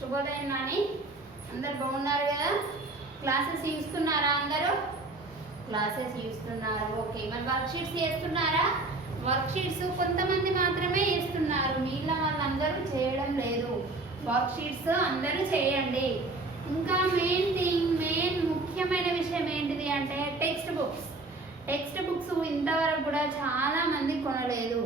శుభోదయం నాని. అందరు బాగున్నారు కదా? క్లాసెస్ చూస్తున్నారా? అందరూ క్లాసెస్ చూస్తున్నారు. ఓకే, మరి వర్క్ షీట్స్ చేస్తున్నారా? వర్క్ షీట్స్ కొంతమంది మాత్రమే చేస్తున్నారు, మిగిలిన వాళ్ళందరూ చేయడం లేదు. వర్క్ షీట్స్ అందరూ చేయండి. ఇంకా మెయిన్ ముఖ్యమైన విషయం ఏంటిది అంటే టెక్స్ట్ బుక్స్. టెక్స్ట్ బుక్స్ ఇంతవరకు కూడా చాలా మంది కొనలేదు.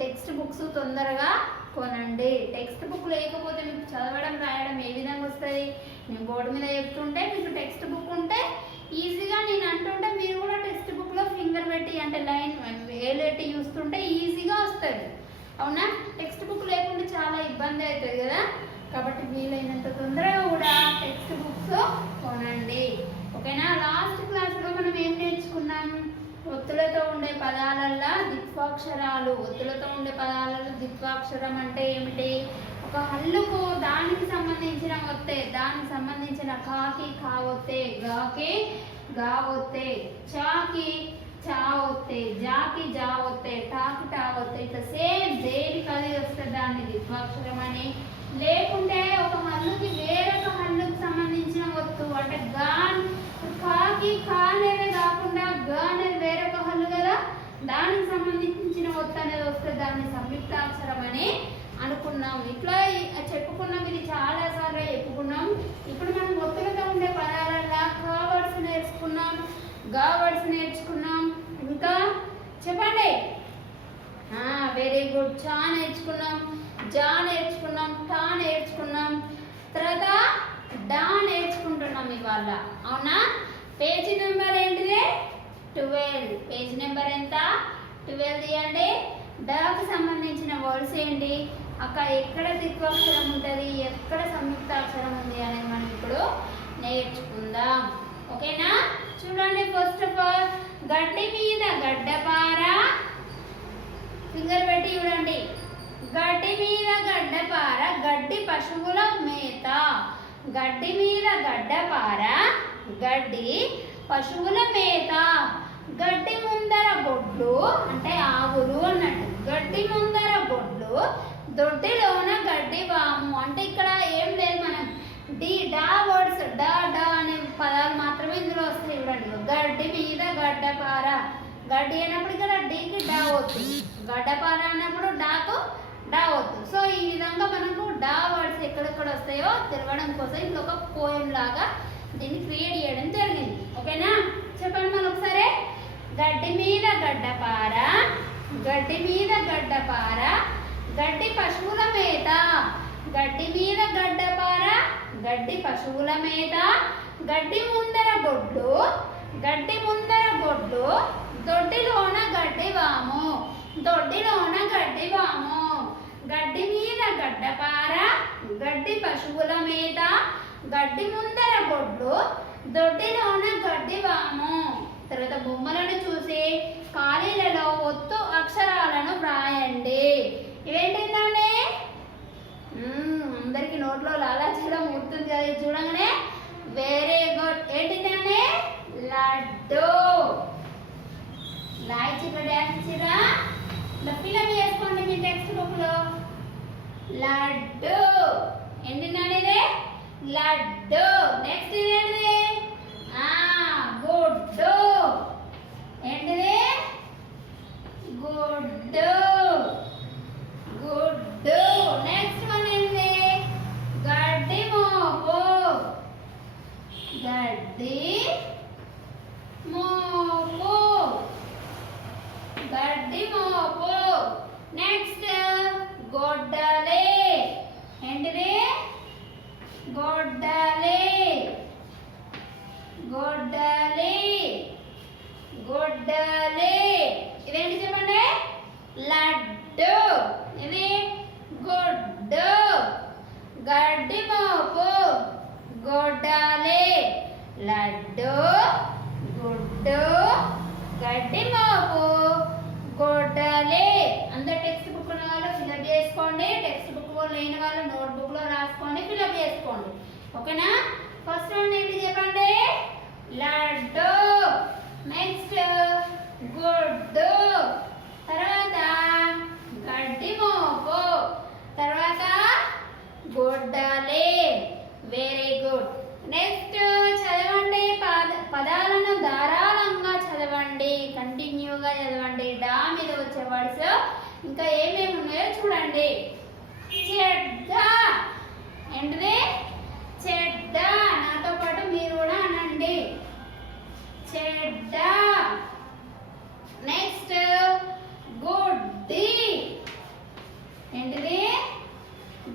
టెక్స్ట్ బుక్స్ తొందరగా కొనండి. టెక్స్ట్ బుక్ లేకపోతే మీకు చదవడం రాయడం ఏ విధంగా వస్తుంది? నేను బోర్డు మీద చెప్తుంటే మీకు టెక్స్ట్ బుక్ ఉంటే ఈజీగా నేను అంటుంటే మీరు కూడా టెక్స్ట్ బుక్లో ఫింగర్ పెట్టి అంటే లైన్ వేలెట్టి చూస్తుంటే ఈజీగా వస్తుంది. అవునా? టెక్స్ట్ బుక్ లేకుండా చాలా ఇబ్బంది అవుతుంది కదా. కాబట్టి వీలైనంత తొందరగా కూడా టెక్స్ట్ బుక్స్ కొనండి. ఓకేనా? లాస్ట్ క్లాస్లో మనం ఏం నేర్చుకున్నాం? ఒత్తులతో ఉండే పదాలల్లో ద్విత్వాక్షరాలు. ఒత్తులతో ఉండే పదాలలో ద్విత్వాక్షరం అంటే ఏమిటి? ఒక హల్లుకు దానికి సంబంధించిన ఒత్తే, దానికి సంబంధించిన కాకి కా ఒత్తే, గాకి గా ఒత్తే, చాకి చా ఒత్తే, జాకి జా ఒత్తే, టాకి టా ఒత్తే, ఇట్లా సేమ్ దేనికి అది వస్తే దాన్ని ద్విత్వాక్షరం అని. లేకుంటే ఒక హల్లుకి వేరొక హల్లుకి సంబంధించిన ఒత్తు అంటే గా, కాకి కా అనేది కాకుండా గా అనేది వేరొక హల్లు కదా, దానికి సంబంధించిన ఒత్తు అనేది వస్తే దాన్ని సంయుక్తాక్షరం అని అనుకున్నాం. ఇట్లా చెప్పుకున్నాం, ఇది చాలా సార్లు చెప్పుకున్నాం. ఇప్పుడు మనం ఒత్తులతో ఉండే పదాలల్లో కా వర్డ్స్ నేర్చుకున్నాం, గా వర్డ్స్ నేర్చుకున్నాం. ఇంకా చెప్పండి. Very good. చా నేర్చుకున్నాం, జా నేర్చుకున్నాం, టా నేర్చుకున్నాం, తర్వాత డా నేర్చుకుంటున్నాం ఇవాళ. అవునా? పేజీ నెంబర్ ఏంటిది? 12. పేజ్ నెంబర్ ఎంత? 12 తీయండి. డాకి సంబంధించిన వర్డ్స్ ఏంటి, అక్కడ ఎక్కడ ద్విత్వాక్షరం ఉంటుంది, ఎక్కడ సంయుక్తాక్షరం ఉంది అనేది మనం ఇప్పుడు నేర్చుకుందాం. ఓకేనా? చూడండి. ఫస్ట్ ఆఫ్ ఆల్ గడ్డి మీద గడ్డపార, ఫింగర్ పెట్టి చూడండి. గడ్డి మీద గడ్డపార, గడ్డి పశువుల మేత. గడ్డి మీద గడ్డపార, గడ్డి పశువుల మేత. గడ్డి ముందర బొడ్లు అంటే ఆవులు అన్నట్టు. గడ్డి ముందర బొడ్లు, దొడ్డిలోన గడ్డి వాము. అంటే ఇక్కడ ఏం లేదు, మనం డా వర్డ్స్ డా డా అనే పదాలు మాత్రమే ఇందులో వస్తాయి. చూడండి. గడ్డి మీద గడ్డపార, గడ్డి అయినప్పుడు ఇక్కడ డీకి డా అవుతుంది, గడ్డపార అన్నప్పుడు డాకు డా అవుతుంది. సో ఈ విధంగా మనకు డా వర్డ్స్ ఎక్కడెక్కడ వస్తాయో తెలవడం కోసం ఇంట్లో ఒక పోయం లాగా దీన్ని క్రియేట్ చేయడం జరిగింది. ఓకేనా? చెప్పండి మనం ఒకసారి. గడ్డి మీద గడ్డపార, గడ్డి మీద గడ్డపార, గడ్డి పశువుల మేత. గడ్డి మీద గడ్డపార, గడ్డి పశువుల మేత. గడ్డి ముందర బొడ్లు, గడ్డి ముందర బొడ్లు, దొడ్డిలోన గడ్డి వాము, దొడ్డిలోన గడ్డి వాము. గడ్డి మీద గడ్డపార, గడ్డి పశువుల మేత, గడ్డి ముందర బొడ్లు, దొడ్డిలోన గడ్డి వాము. తర్వాత బొమ్మలను చూసి ఖాళీలలో ఒత్తు అక్షరాలను వ్రాయండి. ఇవేంటిందండి? అందరికి నోట్లో లాలాచలం గుర్తుంది కదా చూడగానే. Very good. ఏంటిదండి? లడ్డు. లాయిచి డ్యాన్స్ ఇచ్చిరా? ఫిలప్ చేసుకోండి మీ టెక్స్ట్ బుక్ లో. లడ్డు. ఏంటిదండి ఇది? లడ్డు. నెక్స్ట్ ఇదేంటిది? గుడ్డు. ఏంటిది? గుడ్డు. గుడ్డు. నెక్స్ట్ వన్ ఏంటి? గడ్డి మోపు. గడ్డి మోపు. గడ్డి మోపు. నెక్స్ట్ గొడ్డలి. ఏంటిది? గొడ్డలి. గొడ్డలి. గొడ్డలి. ఇదేంటి చెప్పండి? లడ్డు. ఇది గుడ్డు. గడ్డి మోపు, గొడ్డలి, లడ్డు, గుడ్డు, గడ్డి మోపు, గొడ్డలి. అందరు టెక్స్ట్ బుక్ ఉన్న వాళ్ళు ఫిలప్ చేసుకోండి. టెక్స్ట్ బుక్ లేని వాళ్ళు నోట్ బుక్ లో రాసుకోండి, ఫిలప్ చేసుకోండి. ఓకేనా? ఫస్ట్ వన్ ఏంటి చెప్పండి? లడ్డు. నెక్స్ట్ గుడ్డు, తర్వాత గడ్డి మోపు, తర్వాత గొడ్డలి, వెరీ గుడ్. నెక్స్ట్ చదవండి, పదాలను ధారాళంగా చదవండి, కంటిన్యూగా చదవండి. డా మీద వచ్చే వర్డ్స్ ఇంకా ఏమేమి ఉన్నాయో చూడండి. చెడ్డ, ఏంటిది? చెడ్డ. నాతో పాటు మీరు కూడా అనండి, చెడ్డ. నెక్స్ట్ గుడ్డి, ఏంటిది?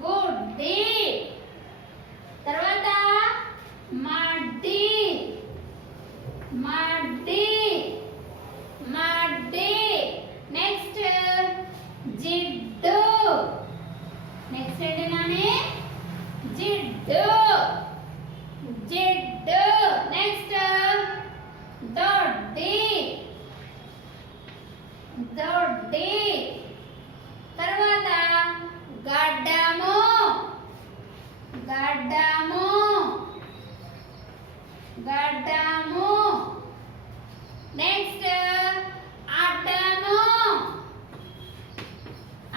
గుడ్డి. తర్వాత మడ్డి, మడ్డి, మడ్డి. నెక్స్ట్ జిడ్డు. నెక్స్ట్ ఏంటి నాని? జిడ్డు, జిడ్డు. నెక్స్ట్ దొడ్డి, దొడ్డి. తర్వాత గడ్డము, గడ్డము, గడ్డము. నెక్స్ట్ అడ్డము,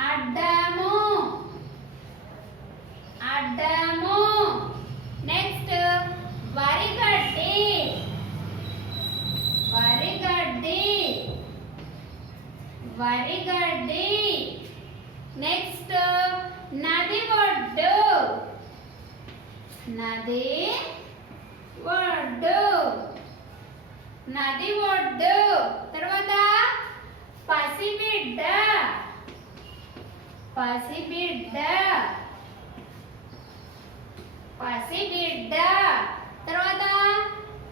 అడ్డము, అడ్డము. నెక్స్ట్ వరిగడ్డి, వరిగడ్డి, వరిగడ్డి. నెక్స్ట్ నది ఒడ్డు, నది ఒడ్డు, నది ఒడ్డు. తర్వాత పసిబిడ్డ, పసిబిడ్డ, పసిబిడ్డ. తర్వాత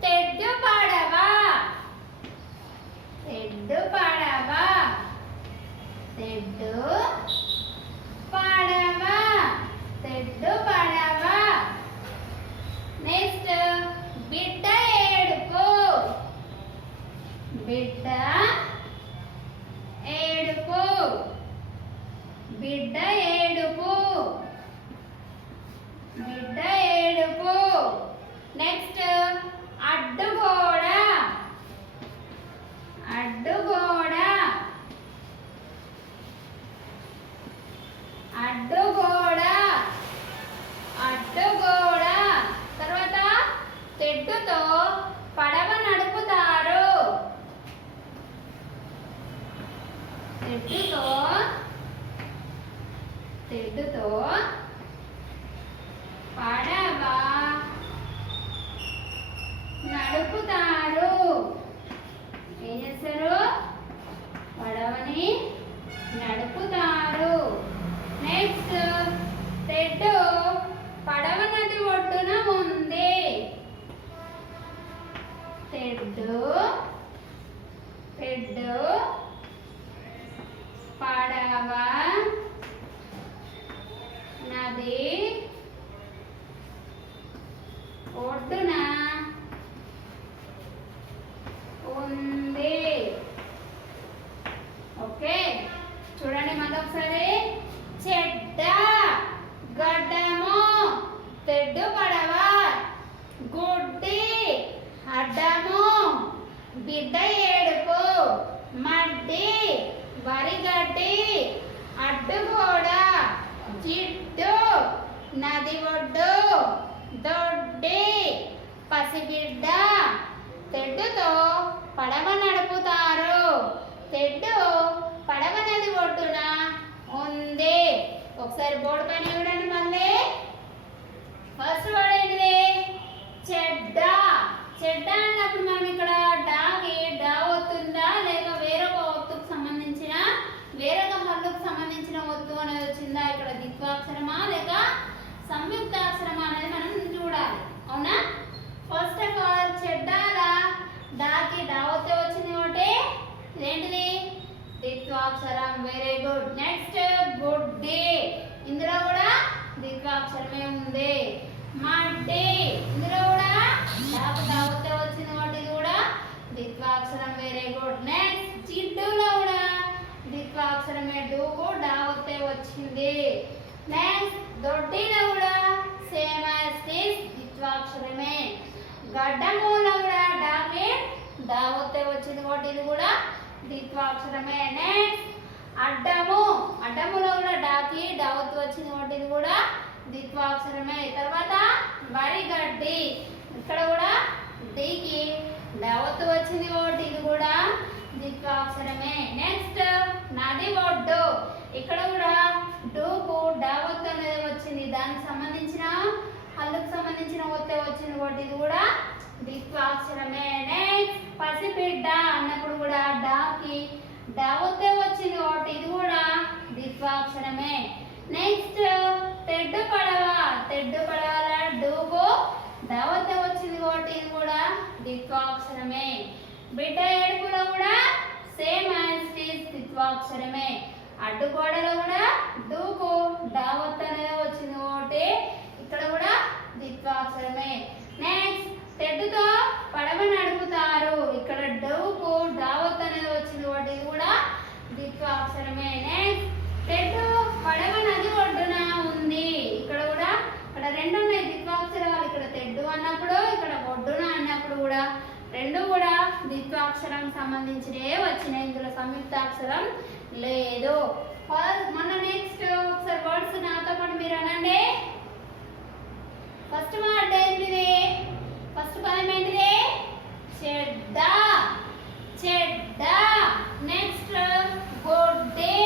తెడ్డు పడవ, తెడ్డు పడవ, తెడ్డు పడవ, తెడ్డు పడవ. నెక్స్ట్ బిడ్డ ఏడుపు, బిడ్డ ఏడుపు, బిడ్డ ఏడుపు, బిడ్డ ఏడుపు. నెక్స్ట్ అడ్డుగోడ, అడ్డుగోడ, అడ్డుగోడ, అడ్డుగోడ. తర్వాత తెడ్డుతో పడవ నడుపుతారు, తెడ్డుతో, తెడ్డుతో పడవ నడుపుతారు. ఏం చేస్తారు? పడవని నడుపుతారు. నెక్స్ట్ తెడ్డు పడవ నది ఒడ్డున ఉంది, తెడ్డు, తెడ్డు పడవ నది ఒడ్డున ఉంది. ఓకే, చూడండి మళ్ళీ ఒకసారి. చెడ్డ, గడ్డము, తెడ్డు పడవ, గుడ్డి, అడ్డము, బిడ్డ ఏడుపు, మడ్డి, వరిగడ్డి, అడ్డుగోడ, జిడ్డు, నది ఒడ్డు, దొడ్డి, పసిబిడ్డ. తెడ్డుతో పడవ నడుపుతారు, తెడ్డు పడవ నది ఒడ్డున ఉంది. ఒకసారి బోర్డు పైన చూడండి మళ్ళీ. ఫస్ట్ వర్డ్ ఏంటిది? చెడ్డ. చెడ్డ అన్నప్పుడు మనం ఇక్కడ డాకి డా ఒత్తుందా లేక వేరొక ఒత్తుకు సంబంధించిన, వేరొక హల్లుకు సంబంధించిన ఒత్తు అనేది వచ్చిందా? ఇక్కడ ద్విత్వాక్షరమా లేక సంయుక్తాక్షరమా అనేది మనం చూడాలి, అవునా? ఫస్ట్ ఆఫ్ ఆల్ చెడ్డాల డాకి డా ఒత్తే వచ్చింది ఒకటి, ఏంటిది? ద్విత్వాక్షరం. Very good. నెక్స్ట్ గుడ్డి, ఇందులో కూడా ద్విత్వాక్షరమే ఉంది. మడ్డి, ఇందులో కూడా డాకు డా ఒత్తే వచ్చింది ఒకటి, ఇది కూడా ద్విత్వాక్షరం. Very good. నెక్స్ట్ జిడ్డులో కూడా ద్విత్వాక్షరమే, డూకు డా ఒత్తే వచ్చింది. నెక్స్ట్ దొడ్డిలో కూడా సేమ్ యాజ్ దిస్ ద్విత్వాక్షరమే. గడ్డములో కూడా డాకి డా ఒత్తే వచ్చింది ఒకటి, ఇది కూడా ద్విత్వాక్షరమే. నెక్స్ట్ అడ్డము, అడ్డములో కూడా డాకి డా ఒత్తు వచ్చింది ఒకటి, ఇది కూడా ద్విత్వాక్షరమే. తర్వాత వరి గడ్డి. ఇక్కడ కూడా డీకి డవత్తు వచ్చింది కాబట్టి ఇది కూడా ద్విత్వాక్షరమే. నెక్స్ట్ నది ఒడ్డు. ఇక్కడ కూడా డూకు డవత్తు అనేది వచ్చింది, దానికి సంబంధించిన హల్లుకు సంబంధించిన ఒత్తే వచ్చింది కాబట్టి ఇది కూడా ద్విత్వాక్షరమే. నెక్స్ట్ పసిబిడ్డ అన్నప్పుడు కూడా డాకి డవత్తే వచ్చింది కాబట్టి ఇది కూడా ద్విత్వాక్షరమే. నెక్స్ట్ తెడ్డు పడవ. తెడ్డు పడవల డూకు డవత్తే వచ్చింది కాబట్టి ఇది కూడా ద్విత్వాక్షరమే. బిడ్డ ఏడుపులో కూడా సేమ్ యాజ్ ఇట్ ఈస్ ద్విత్వాక్షరమే. అడ్డుగోడలో కూడా డూకు డవత్ అనేది వచ్చింది కాబట్టి ఇక్కడ కూడా ద్విత్వాక్షరమే. నెక్స్ట్ తెడ్డుతో పడవ నడుపుతారు. ఇక్కడ డూకు డవత్ అనేది వచ్చింది కాబట్టి ఇది కూడా ద్విత్వాక్షరమే. నెక్స్ట్ తెడ్డు పడవ నది ఒడ్డున ఉంది. ఇక్కడ కూడా ఇక్కడ రెండు ఉన్నాయి ద్విత్వాక్షరాలు. ఇక్కడ తెడ్డు అన్నప్పుడు ఇక్కడ ఒడ్డున అన్నప్పుడు కూడా రెండు కూడా ద్విత్వాక్షరం సంబంధించినవే వచ్చినాయి, ఇందులో సంయుక్తాక్షరం లేదు. మన నెక్స్ట్ ఒకసారి వర్డ్స్ నాతో పాటు మీరు అనండి. ఫస్ట్ వర్డ్ ఏంటిది? ఫస్ట్ పదం ఏంటిది? చెడ్డ. చెడ్డ. నెక్స్ట్ గొడ్డి.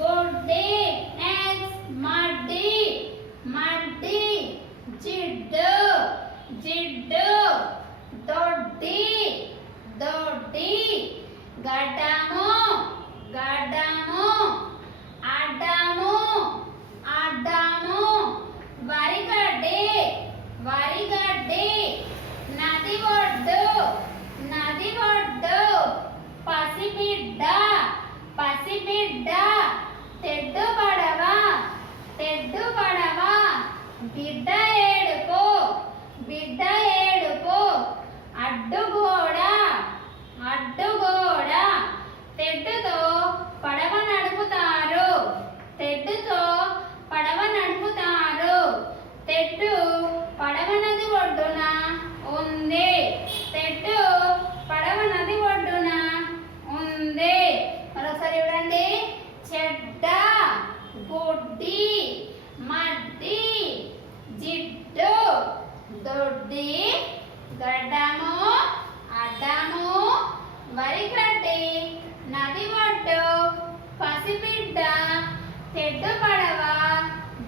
గొడ్డి. నెక్స్ట్ మడ్డి. మడ్డి. జిడ్డు. జిడ్డు. దొడ్డి. దొడ్డి. గడ్డము. గడ్డము. అడ్డము. అడ్డము. వరిగడ్డి. వరిగడ్డి. నది ఒడ్డు. నది ఒడ్డు. పసిబిడ్డ. పసిబిడ్డ. తెడ్డు పడవ. తెడ్డు పడవ. బిడ్డ ఏడుపు. బిడ్డ ఏడుపు. అడ్డుగోడ. అడ్డుగోడ. తెడ్డుతో పడవ నడుపుతారు. తెడ్డుతో పడవ నడుపుతారు. తెడ్డు పడవ నది ఒడ్డున ఉంది. తెడ్డు పడవ నది ఒడ్డున ఉంది. మరొకసారి చూడండి. చెడ్డ. గుడ్డి. మడ్డి. జిడ్డు. దొడ్డి. గడ్డము. అడ్డము. వరిగడ్డి. నది ఒడ్డు. పసిబిడ్డ. తెడ్డు పడవ.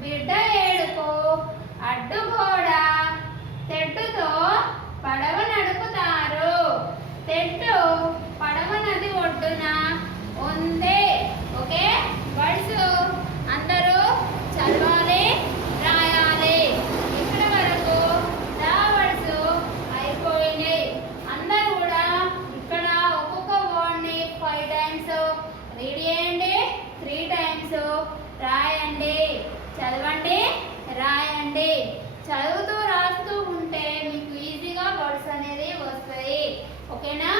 బిడ్డ ఏడుపు. అడ్డుగోడ. తెడ్డుతో పడవ నడుపుతారు. తెడ్డు పడవ నది ఒడ్డున ఉంది. ఓకే, వర్డ్స్ అందరూ చదవాలి, రాయాలి. ఇక్కడ వరకు దా వర్డ్స్ అయిపోయినాయి. అందరూ కూడా ఇక్కడ ఒక్కొక్క వర్డ్ని 5 times రీడ్ చేయండి, 3 times రాయండి. చదవండి, రాయండి. చదువుతూ రాస్తూ ఉంటే మీకు ఈజీగా వర్డ్స్ అనేది వస్తాయి. ఓకేనా?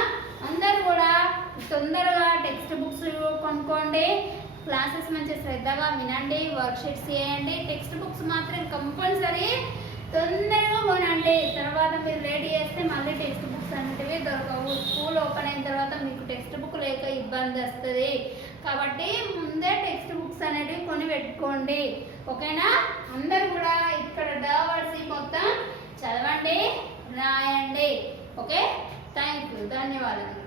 అందరూ కూడా తొందరగా టెక్స్ట్ బుక్స్ కొనుక్కోండి. క్లాసెస్ మంచి శ్రద్ధగా వినండి, వర్క్షీట్స్ చేయండి. టెక్స్ట్ బుక్స్ మాత్రం కంపల్సరీ తొందరగా కొనండి. తర్వాత మీరు రెడీ చేస్తే మళ్ళీ టెక్స్ట్ బుక్స్ అనేటివి దొరకవు. స్కూల్ ఓపెన్ అయిన తర్వాత మీకు టెక్స్ట్ బుక్ లేక ఇబ్బంది వస్తుంది కాబట్టి ముందే టెక్స్ట్ బుక్స్ అనేటివి కొని పెట్టుకోండి. ఓకేనా? అందరు కూడా ఇక్కడ ద వర్డ్స్ మొత్తం చదవండి, రాయండి. ఓకే, థ్యాంక్ యూ, ధన్యవాదాలు.